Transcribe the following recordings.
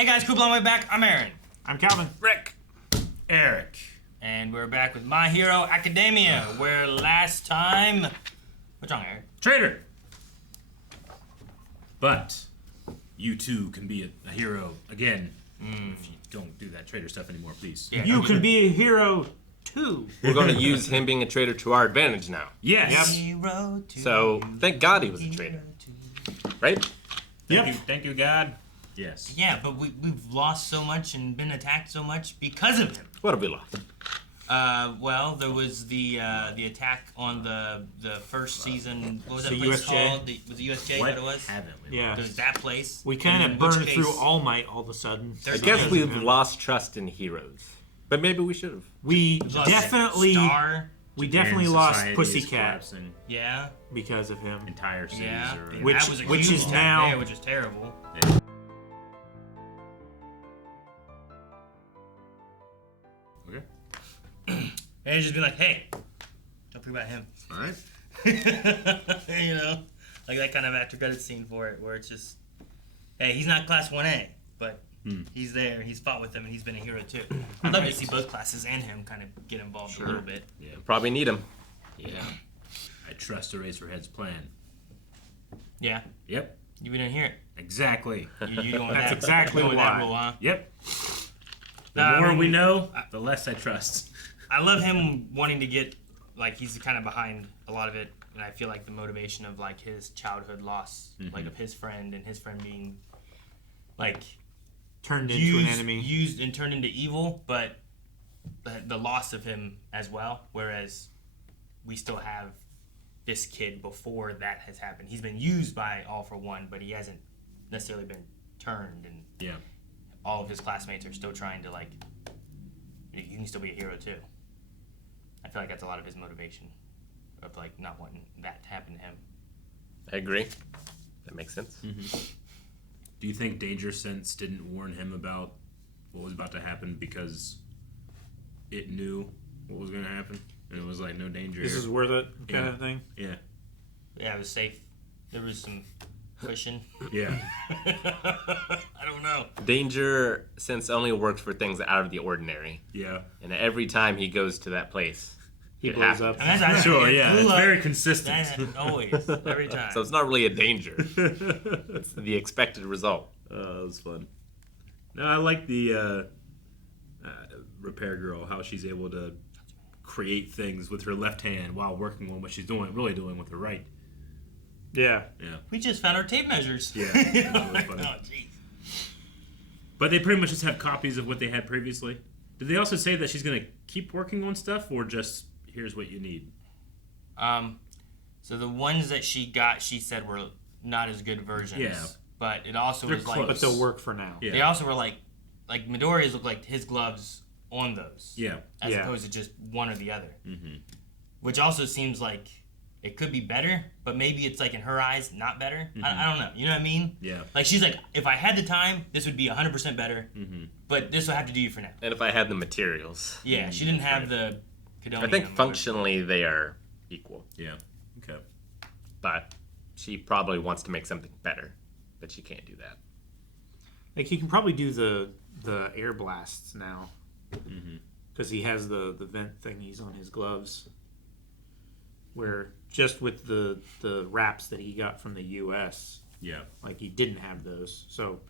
Hey guys, cool blowing way back. I'm Aaron. I'm Calvin. Rick. Eric. And we're back with My Hero Academia, where last time... What's wrong, Eric? Traitor. But you too can be a hero again. If you don't do that traitor stuff anymore, please. Yeah, You can be a hero too. We're going to use him being a traitor to our advantage now. Yes. Hero to So, thank God he was a traitor. Right? Thank you, God. Yes. Yeah, but we've lost so much and been attacked so much because of him. What have we lost? Well, there was the attack on the first season. What was that The place USJ? called? Was the USJ what it was? Haven't we? Yeah. It was that place. We kind In of which burned case- through All Might all of a sudden. I There's guess because we've lost trust in heroes. But maybe we should have. We Lost definitely Star. lost Society is Pussycat collapsing. Yeah. because of him. Entire cities Yeah. are. And Which- that was a which huge is attack now- there, which is terrible. Yeah. Okay. And it's just be like, hey, don't forget about him. All right. You know, like that kind of after credit scene for it, where it's just, hey, he's not class 1A, but he's there. He's fought with them, and he's been a hero too. I'd love to see both classes and him kind of get involved a little bit. Yeah. Probably need him. Yeah. I trust Eraserhead's plan. Yeah, Yep. you didn't hear it. Exactly. You going with That's that? exactly going with that why. rule, huh? Yep. The I more mean, we know, the less I trust. I love him wanting to get, like, he's kind of behind a lot of it, and I feel like the motivation of, like, his childhood loss, like, of his friend, and his friend being, like, Turned into an used, enemy. used and turned into evil, but the loss of him as well, whereas we still have this kid before that has happened. He's been used by All for One, but he hasn't necessarily been turned, and Yeah. all of his classmates are still trying to, like, you can still be a hero too. I feel like that's a lot of his motivation of, like, not wanting that to happen to him. I agree. That makes sense. Do you think Danger Sense didn't warn him about what was about to happen because it knew what was going to happen? And it was like, no danger. This here. is worth it, kind Yeah. of thing. Yeah. Yeah, it was safe. There was some cushion. Yeah. I don't know. Danger sense only works for things out of the ordinary. Yeah. And every time he goes to that place, He it blows happens. up. And that's Sure, it yeah. blew It's up. very consistent. That- always, every time. So it's not really a danger. It's the expected result. That was fun. No, I like the repair girl, how she's able to create things with her left hand while working on what she's really doing with her right. Yeah. Yeah. We just found our tape measures. Yeah, You know, that was like, funny. oh, jeez. But they pretty much just have copies of what they had previously. Did they also say that she's going to keep working on stuff, or just here's what you need? So the ones that she got, she said were not as good versions. Yeah. But it also They're was like, close. But they'll work for now. Yeah. they also were like Midoriya's looked like his gloves on those. Yeah. As Yeah. opposed to just one or the other. Mm-hmm. Which also seems like it could be better, but maybe it's like in her eyes not better. I don't know. You know what I mean? Yeah. Like she's like, if I had the time, this would be 100% better. Mm-hmm. But this will have to do you for now. And if I had the materials. Yeah, she didn't have the Cadonium. I think functionally they are equal. Yeah. Okay. But she probably wants to make something better. But she can't do that. Like he can probably do the air blasts now. Mm-hmm. Because he has the vent thingies on his gloves. Where just with the wraps that he got from the U.S., Yeah. like he didn't have those. So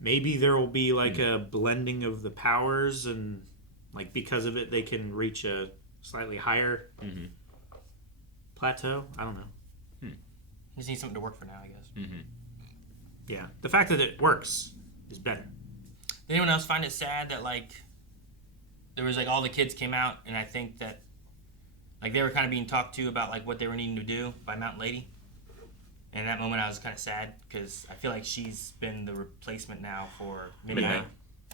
maybe there will be like a blending of the powers, and like because of it they can reach a slightly higher plateau. I don't know. He just needs something to work for now, I guess. Mm-hmm. Yeah, the fact that it works is better. Did anyone else find it sad that like there was like all the kids came out, and I think that like they were kind of being talked to about like what they were needing to do by Mountain Lady. And in that moment I was kind of sad because I feel like she's been the replacement now for Midnight.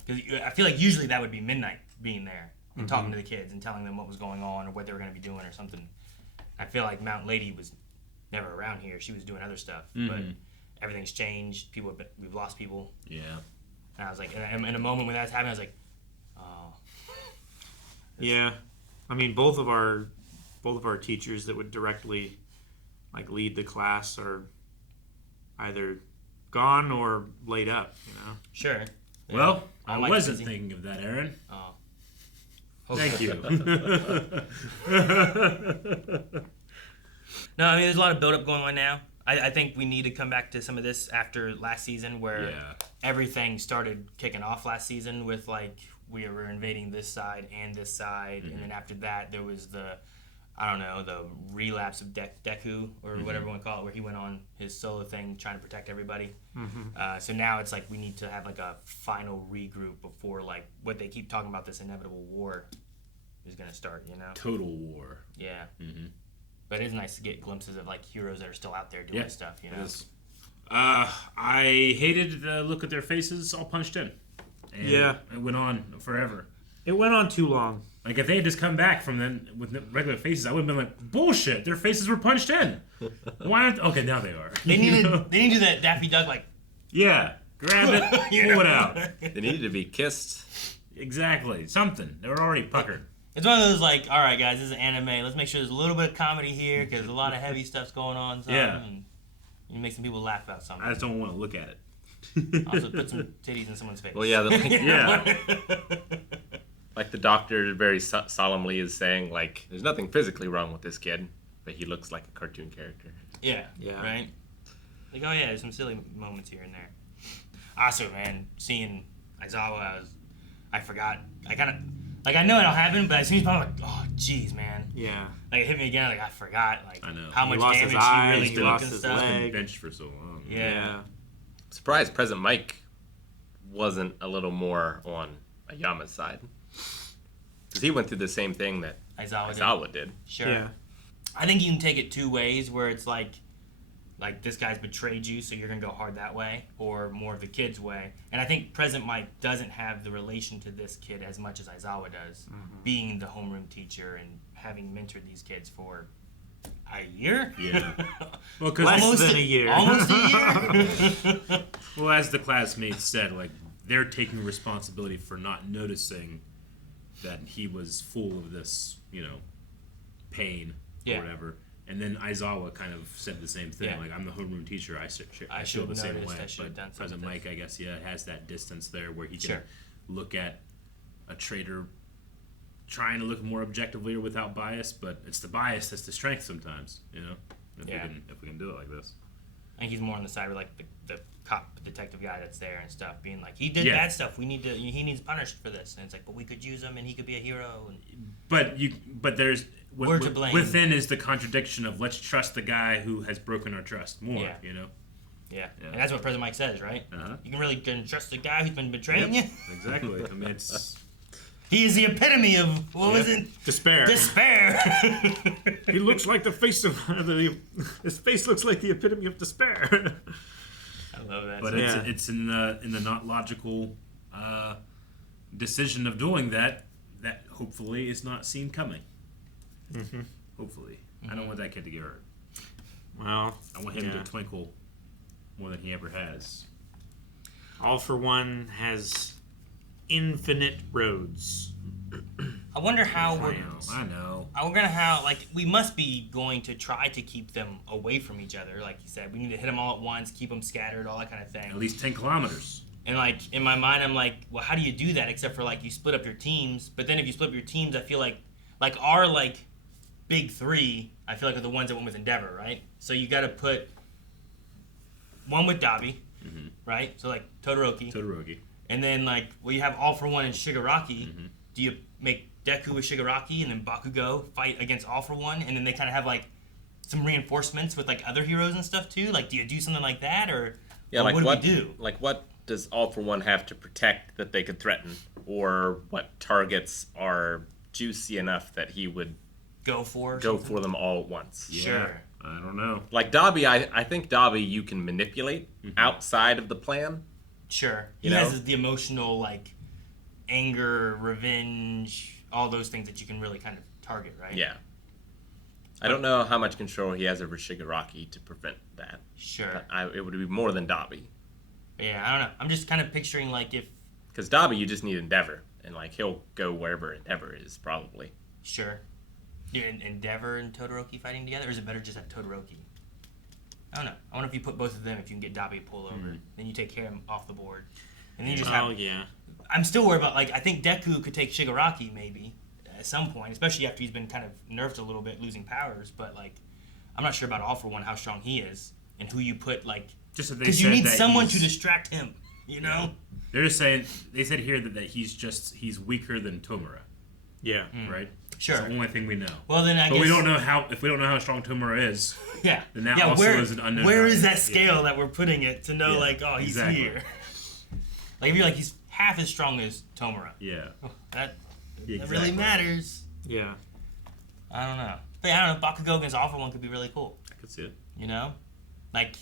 Because I feel like usually that would be Midnight being there and talking to the kids and telling them what was going on or what they were going to be doing or something. I feel like Mountain Lady was never around here. She was doing other stuff, but everything's changed. We've lost people. Yeah. And I was like, and in a moment when that's happening, I was like, oh. Yeah, I mean both of our teachers that would directly like lead the class are either gone or laid up. You know. Sure. Well, I All Mike's wasn't busy. thinking of that, Aaron. Oh. Thank you. No, I mean, there's a lot of build-up going on now. I think we need to come back to some of this after last season where Yeah. everything started kicking off last season with, like, we were invading this side and this side. And then after that, there was the relapse of Deku, or whatever you want to call it, where he went on his solo thing trying to protect everybody. So now it's like we need to have, like, a final regroup before, like, what they keep talking about, this inevitable war is going to start, you know? Total war. Yeah. But it is nice to get glimpses of, like, heroes that are still out there doing stuff, you know? I hated the look at their faces all punched in. And Yeah. It went on forever. It went on too long. Like, if they had just come back from then with regular faces, I would have been like, bullshit, their faces were punched in. Why aren't... Okay, now they are. They You know? need to do that Daffy Duck, like... Yeah. Grab it, pull it out. They needed to be kissed. Exactly. Something. They were already puckered. It's one of those, like, all right, guys, this is anime. Let's make sure there's a little bit of comedy here because there's a lot of heavy stuff's going on. Yeah. And you make some people laugh about something. I just don't want to look at it. Also, put some titties in someone's face. Well, yeah, Yeah. like the doctor very solemnly is saying, like, there's nothing physically wrong with this kid, but he looks like a cartoon character. Yeah. Right? Like, oh, yeah, there's some silly moments here and there. Also, man, seeing Aizawa, I forgot. I kind of... Like, I know it'll happen, but as soon as I'm like, oh, jeez, man. Yeah. Like, it hit me again, like, I forgot, like, I know. how He much lost damage his eye, he really he took lost and his stuff. leg. Been benched for so long. Yeah. Surprised President Mike wasn't a little more on Ayama's side. Because he went through the same thing that Aizawa did. Sure. Yeah. I think you can take it two ways, where it's like this guy's betrayed you, so you're gonna go hard that way, or more of the kid's way. And I think President Mike doesn't have the relation to this kid as much as Aizawa does, being the homeroom teacher and having mentored these kids for a year. Yeah. Well, because Less than a year. Almost a year. well, as the classmates said, like, they're taking responsibility for not noticing that he was full of this, pain Yeah. or whatever. And then Aizawa kind of said the same thing. Yeah. Like, I'm the homeroom teacher. I feel should've the same noticed. way. I should've done But something President with Mike, I guess, has that distance there where he can Sure. look at a trader trying to look more objectively or without bias. But it's the bias that's the strength sometimes, if we can do it like this. I think he's more on the side of, like, the cop detective guy that's there and stuff, being like, he did Yeah. bad stuff. He needs punished for this. And it's like, but we could use him, and he could be a hero. And But there's We're to blame. within is the contradiction of let's trust the guy who has broken our trust more. Yeah. Yeah. Yeah. And that's what President Mike says, right? Uh-huh. You can really trust the guy who's been betraying you. Exactly. I mean, it's He is the epitome of, what was it? Despair. Despair. He looks like the face of his face looks like the epitome of despair. I love that. but Yeah. it's in the not logical decision of doing that hopefully is not seen coming. Hopefully, I don't want that kid to get hurt. Well, I want him yeah. to twinkle more than he ever has. All for One has infinite roads. I wonder how I know. we must be going to try to keep them away from each other, like you said. We need to hit them all at once, keep them scattered, all that kind of thing. At least 10 kilometers. And, like, in my mind, I'm like, well, how do you do that except for, like, you split up your teams? But then if you split up your teams, I feel like our, like, big three, I feel like, are the ones that went with Endeavor, right? So you got to put one with Dabi, right? So, like, Todoroki. And then, like, you have All For One and Shigaraki. Do you make Deku with Shigaraki and then Bakugo fight against All For One? And then they kind of have, like, some reinforcements with, like, other heroes and stuff, too? Like, do you do something like that? Or Yeah, what do we do? Like, what does All For One have to protect that they could threaten? Or what targets are juicy enough that he would Go for them all at once? Yeah. Sure. I don't know. Like Dabi, I think Dabi you can manipulate outside of the plan. Sure. He You know? has the emotional, like, anger, revenge, all those things that you can really kind of target, right? Yeah. I don't know how much control he has over Shigaraki to prevent that. Sure. But it would be more than Dabi. Yeah, I don't know. I'm just kind of picturing, like, if... Because Dabi, you just need Endeavor. And, like, he'll go wherever Endeavor is, probably. Sure. Do Endeavor and Todoroki fighting together, or is it better just have Todoroki? I don't know. I wonder if you put both of them, if you can get Dabi to pull over. Then you take care of him off the board. And you just yeah. I'm still worried about, like, I think Deku could take Shigaraki maybe at some point, especially after he's been kind of nerfed a little bit, losing powers. But, like, I'm not sure about All For One, how strong he is, and who you put, like, because you need someone to distract him, you know? Yeah. They're just saying, they said here that he's weaker than Tomura. Yeah. Right? Sure. That's the only thing we know. Well, then I guess... But we don't know if we don't know how strong Tomura is, yeah. then that also is an unknown. Where is that scale that we're putting it to know, like, oh, he's exactly. here? Like, if you're like, he's half as strong as Tomura. Yeah. That Exactly. really matters. Yeah. I don't know. But I don't know, Bakugo against All For One could be really cool. I could see it. You know? Like,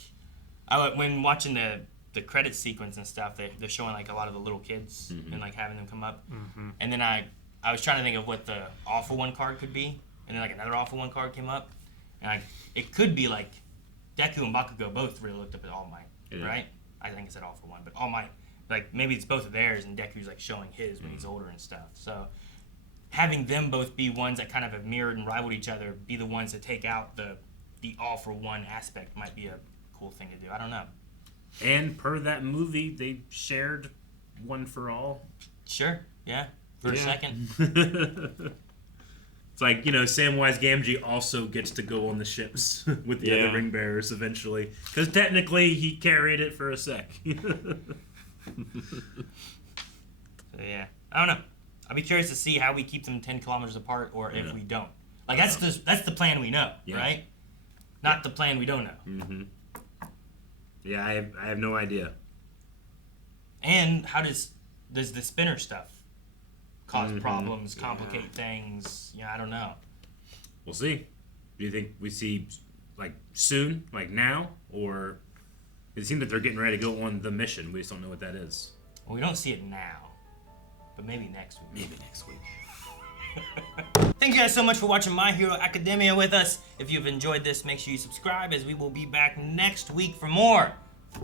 when watching the credit sequence and stuff, they're showing, like, a lot of the little kids and, like, having them come up. Mm-hmm. And then I was trying to think of what the All For One card could be. And then, like, another All For One card came up. And, it could be, like, Deku and Bakugo both really looked up at All Might, right? I think I said All For One, but All Might. Like, maybe it's both of theirs, and Deku's, like, showing his when he's older and stuff. So, having them both be ones that kind of have mirrored and rivaled each other, be the ones that take out the All For One aspect might be a cool thing to do. I don't know. And per that movie, they shared One For All. Sure, yeah. For a second. It's like, Samwise Gamgee also gets to go on the ships with the other ring bearers eventually. Because technically, he carried it for a sec. So, yeah. I don't know. I'll be curious to see how we keep them 10 kilometers apart or if we don't. Like, that's the plan we know, right? Not the plan we don't know. Mm-hmm. Yeah, I have no idea. And how does the spinner stuff cause problems, complicate things? I don't know. We'll see. Do you think we see, like, soon, like now? Or it seems that they're getting ready to go on the mission. We just don't know what that is. Well, we don't see it now. But maybe next week. Thank you guys so much for watching My Hero Academia with us. If you've enjoyed this, make sure you subscribe, as we will be back next week for more.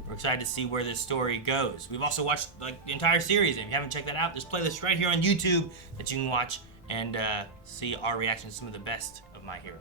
We're excited to see where this story goes. We've also watched, like, the entire series, and if you haven't checked that out, there's playlists right here on YouTube that you can watch and see our reactions to some of the best of My Hero.